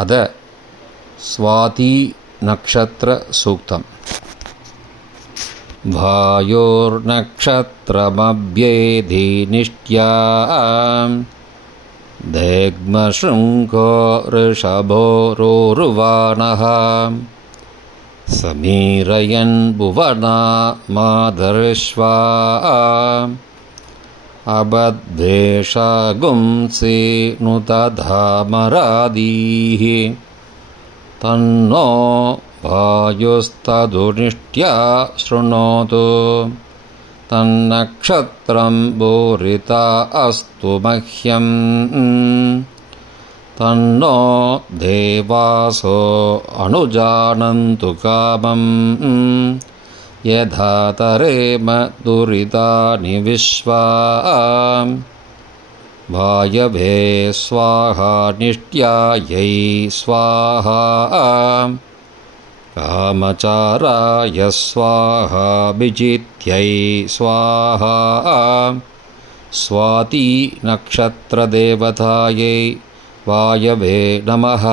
अद स्वाती नक्षत्रसूक्तम्। भायोर्नक्षत्रमभ्येधि निष्ट्यां देग्मशृङ्खो ऋषभो रोरुवाणः समीरयन् भुवना मादर्श्वा अबद्वेषगुंसि नुतधामरादीः तन्नो वायुस्तदुनिष्ट्या शृणोतु तन्नक्षत्रं भूरिता अस्तु मह्यं तन्नो देवासो अनुजानन्तु कामं यथा तरेम दुरितानि विश्वा वायवे स्वाहा निष्ट्यायै स्वाहा कामचाराय स्वाहा विजित्यै स्वाहा स्वाती नक्षत्रदेवतायै वायवे नमः।